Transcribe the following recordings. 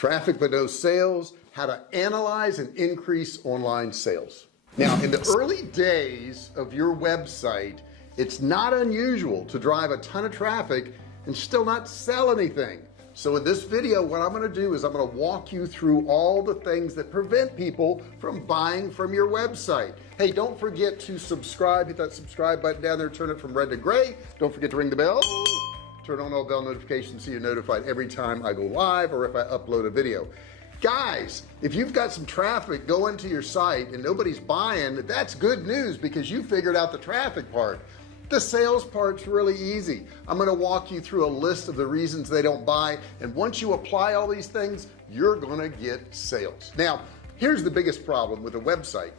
traffic but no sales, how to analyze and increase online sales. Now, in the early days of your website, it's not unusual to drive a ton of traffic and still not sell anything. So in this video, what I'm going to do is I'm going to walk you through all the things that prevent people from buying from your website. Hey, don't forget to subscribe. Hit that subscribe button down there, turn it from red to gray. Don't forget to ring the bell, turn on all bell notifications so you're notified every time I go live or if I upload a video. Guys, if you've got some traffic going to your site and nobody's buying, that's good news because you figured out the traffic part. The sales part's really easy. I'm going to walk you through a list of the reasons they don't buy, and once you apply all these things, you're going to get sales. Now, here's the biggest problem with a website.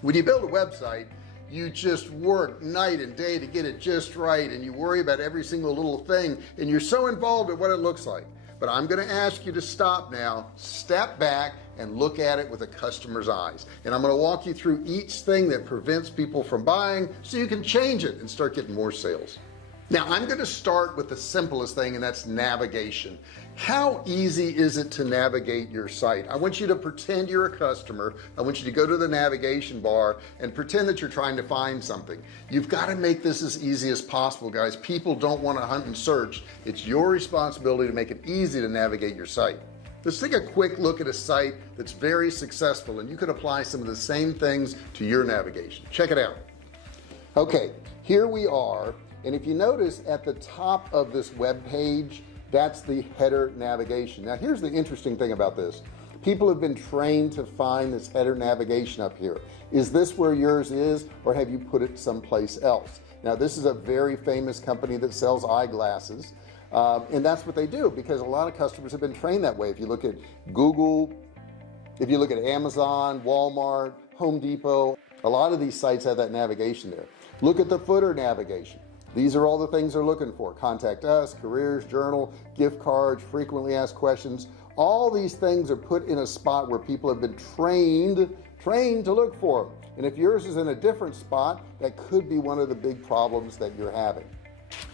When you build a website, you just work night and day to get it just right, and you worry about every single little thing, and you're so involved in what it looks like. But I'm going to ask you to stop now, step back, and look at it with a customer's eyes. And I'm going to walk you through each thing that prevents people from buying so you can change it and start getting more sales. Now, I'm going to start with the simplest thing, and that's navigation. How easy is it to navigate your site? I want you to pretend you're a customer. I want you to go to the navigation bar and pretend that you're trying to find something. You've got to make this as easy as possible, guys. People don't want to hunt and search. It's your responsibility to make it easy to navigate your site. Let's take a quick look at a site that's very successful, and you could apply some of the same things to your navigation. Check it out. Okay, here we are, and if you notice at the top of this web page, that's the header navigation. Now here's the interesting thing about this. People have been trained to find this header navigation up here. Is this where yours is, or have you put it someplace else? Now this is a very famous company that sells eyeglasses. And that's what they do because a lot of customers have been trained that way. If you look at Google, if you look at Amazon, Walmart, Home Depot, a lot of these sites have that navigation there. Look at the footer navigation. These are all the things they're looking for. Contact us, careers, journal, gift cards, frequently asked questions. All these things are put in a spot where people have been trained to look for them. And if yours is in a different spot, that could be one of the big problems that you're having.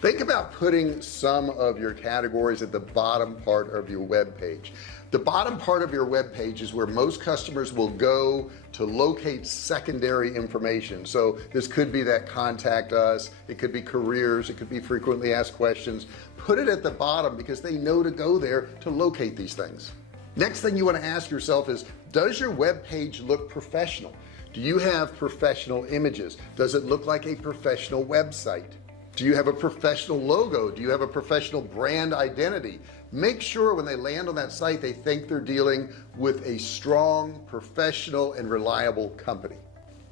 Think about putting some of your categories at the bottom part of your web page. The bottom part of your web page is where most customers will go to locate secondary information. So this could be that contact us, it could be careers, it could be frequently asked questions. Put it at the bottom because they know to go there to locate these things. Next thing you want to ask yourself is, does your web page look professional? Do you have professional images? Does it look like a professional website? Do you have a professional logo? Do you have a professional brand identity? Make sure when they land on that site, they think they're dealing with a strong, professional, and reliable company.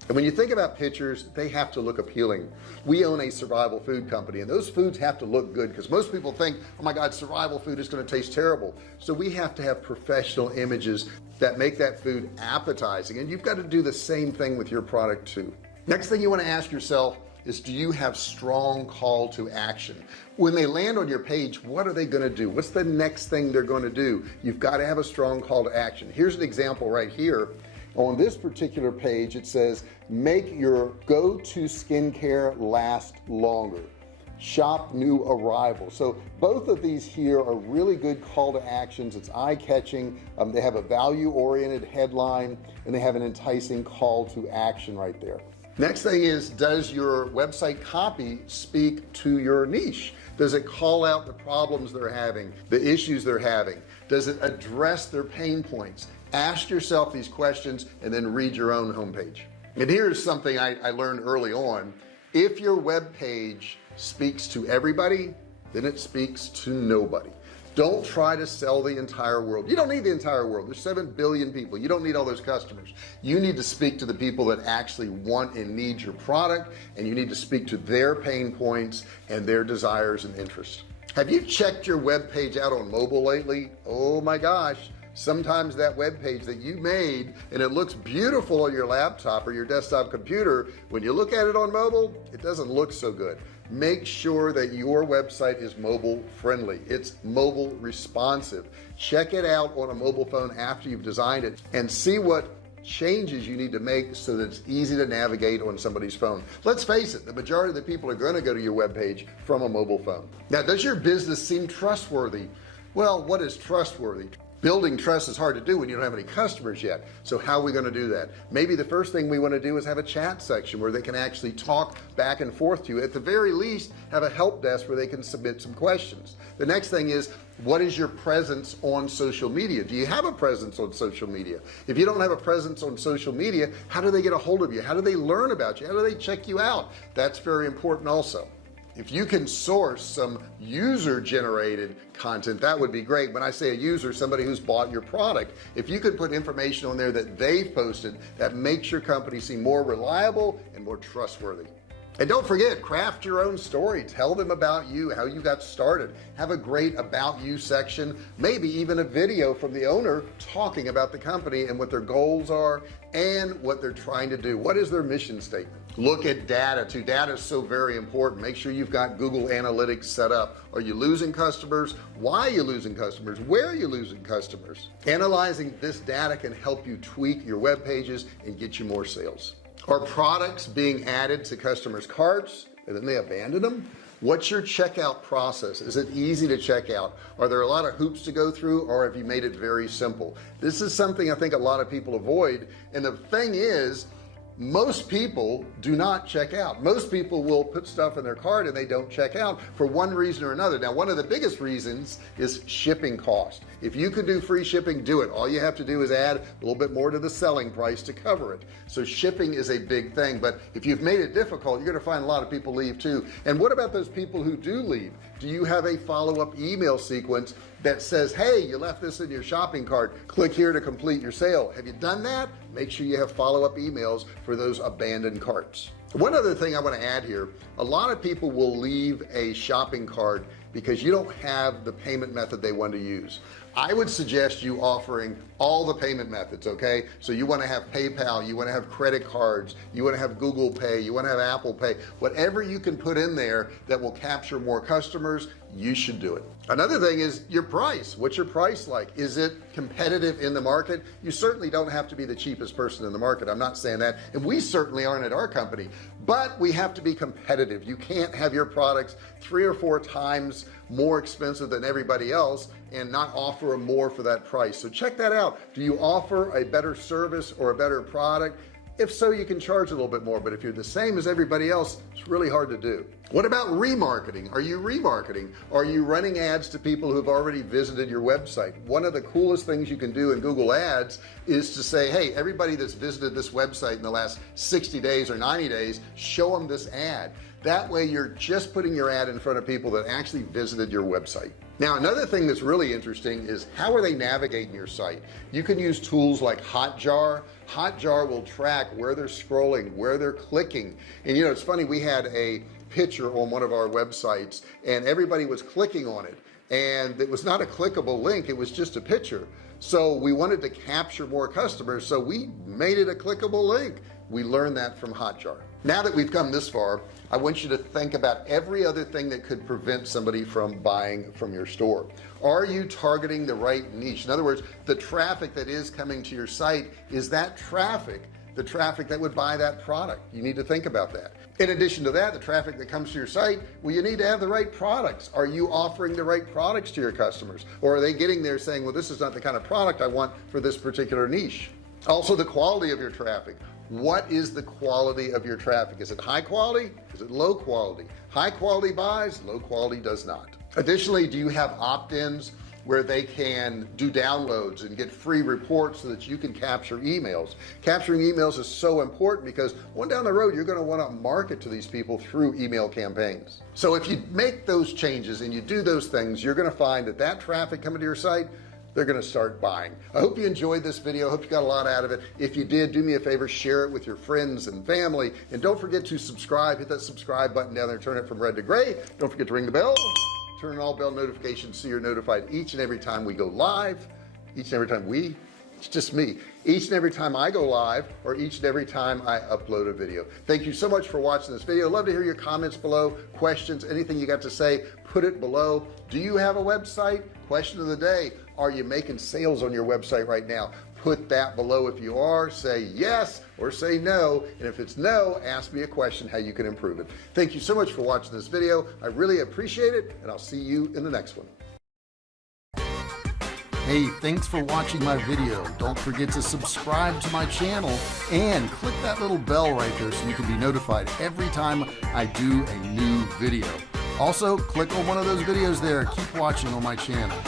And when you think about pictures, they have to look appealing. We own a survival food company, and those foods have to look good because most people think, oh my God, survival food is going to taste terrible. So we have to have professional images that make that food appetizing, and you've got to do the same thing with your product too. Next thing you want to ask yourself is, do you have strong call to action? When they land on your page, what are they going to do? What's the next thing they're going to do? You've got to have a strong call to action. Here's an example right here. On this particular page, it says, make your go-to skincare last longer. Shop new arrivals. So both of these here are really good call to actions. It's eye-catching. They have a value-oriented headline, and they have an enticing call to action right there. Next thing is, does your website copy speak to your niche? Does it call out the problems they're having, the issues they're having? Does it address their pain points? Ask yourself these questions and then read your own homepage. And here's something I learned early on. If your web page speaks to everybody, then it speaks to nobody. Don't try to sell the entire world. You don't need the entire world. There's 7 billion people. You don't need all those customers. You need to speak to the people that actually want and need your product, and you need to speak to their pain points and their desires and interests. Have you checked your web page out on mobile lately? Oh my gosh. Sometimes that web page that you made and it looks beautiful on your laptop or your desktop computer, when you look at it on mobile, it doesn't look so good. Make sure that your website is mobile friendly. It's mobile responsive. Check it out on a mobile phone after you've designed it and see what changes you need to make so that it's easy to navigate on somebody's phone. Let's face it, the majority of the people are going to go to your web page from a mobile phone. Now, does your business seem trustworthy? Well, what is trustworthy? Building trust is hard to do when you don't have any customers yet. So how are we going to do that? Maybe the first thing we want to do is have a chat section where they can actually talk back and forth to you. At the very least, have a help desk where they can submit some questions. The next thing is, what is your presence on social media? Do you have a presence on social media? If you don't have a presence on social media, how do they get a hold of you? How do they learn about you? How do they check you out? That's very important also. If you can source some user generated content, that would be great. When I say a user, somebody who's bought your product, if you could put information on there that they've posted, that makes your company seem more reliable and more trustworthy. And don't forget, craft your own story. Tell them about you, how you got started. Have a great about you section, maybe even a video from the owner talking about the company and what their goals are and what they're trying to do. What is their mission statement? Look at data too. Data is so very important. Make sure you've got Google Analytics set up. Are you losing customers? Why are you losing customers? Where are you losing customers? Analyzing this data can help you tweak your web pages and get you more sales. Are products being added to customers' carts and then they abandon them? What's your checkout process? Is it easy to check out? Are there a lot of hoops to go through, or have you made it very simple? This is something I think a lot of people avoid, and the thing is, most people do not check out. Most people will put stuff in their cart and they don't check out for one reason or another. Now, one of the biggest reasons is shipping cost. If you could do free shipping, do it. All you have to do is add a little bit more to the selling price to cover it. So shipping is a big thing, but if you've made it difficult, you're going to find a lot of people leave too. And what about those people who do leave? Do you have a follow-up email sequence that says, hey, you left this in your shopping cart, click here to complete your sale? Have you done that? Make sure you have follow-up emails for those abandoned carts. One other thing I want to add here, a lot of people will leave a shopping cart because you don't have the payment method they want to use. I would suggest you offering all the payment methods. Okay, so you want to have PayPal, you want to have credit cards, you want to have Google Pay, you want to have Apple Pay, whatever you can put in there that will capture more customers, you should do it. Another thing is your price. What's your price like? Is it competitive in the market? You certainly don't have to be the cheapest person in the market. I'm not saying that, and we certainly aren't at our company, but we have to be competitive. You can't have your products 3 or 4 times more expensive than everybody else and not offer more for that price. So check that out. Do you offer a better service or a better product? If so, you can charge a little bit more, but if you're the same as everybody else, it's really hard to do. What about remarketing? Are you remarketing? Are you running ads to people who've already visited your website? One of the coolest things you can do in Google Ads is to say, hey, everybody that's visited this website in the last 60 days or 90 days, show them this ad. That way you're just putting your ad in front of people that actually visited your website. Now, another thing that's really interesting is how are they navigating your site? You can use tools like Hotjar. Hotjar will track where they're scrolling, where they're clicking. And you know, it's funny, we had a picture on one of our websites and everybody was clicking on it, and it was not a clickable link, it was just a picture. So we wanted to capture more customers, so we made it a clickable link. We learned that from Hotjar. Now that we've come this far, I want you to think about every other thing that could prevent somebody from buying from your store. Are you targeting the right niche? In other words, the traffic that is coming to your site, is that traffic the traffic that would buy that product? You need to think about that. In addition to that, the traffic that comes to your site, well, you need to have the right products. Are you offering the right products to your customers, or are they getting there saying, well, this is not the kind of product I want for this particular niche? Also, the quality of your traffic. What is the quality of your traffic? Is it high quality? Is it low quality? High quality buys, low quality does not. Additionally, do you have opt-ins where they can do downloads and get free reports so that you can capture emails? Capturing emails is so important because one down the road, you're going to want to market to these people through email campaigns. So if you make those changes and you do those things, you're going to find that that traffic coming to your site, they're going to start buying. I hope you enjoyed this video. I hope you got a lot out of it. If you did, do me a favor, share it with your friends and family, and don't forget to subscribe. Hit that subscribe button down there, turn it from red to gray. Don't forget to ring the bell, turn on all bell notifications so you're notified each and every time we go live. Each and every time it's just me. Each and every time I go live, or each and every time I upload a video. Thank you so much for watching this video. I'd love to hear your comments below, questions, anything you got to say, put it below. Do you have a website? Question of the day, are you making sales on your website right now? Put that below if you are, say yes or say no, and if it's no, ask me a question how you can improve it. Thank you so much for watching this video. I really appreciate it, and I'll see you in the next one. Hey, thanks for watching my video. Don't forget to subscribe to my channel and click that little bell right there so you can be notified every time I do a new video. Also, click on one of those videos there. Keep watching on my channel.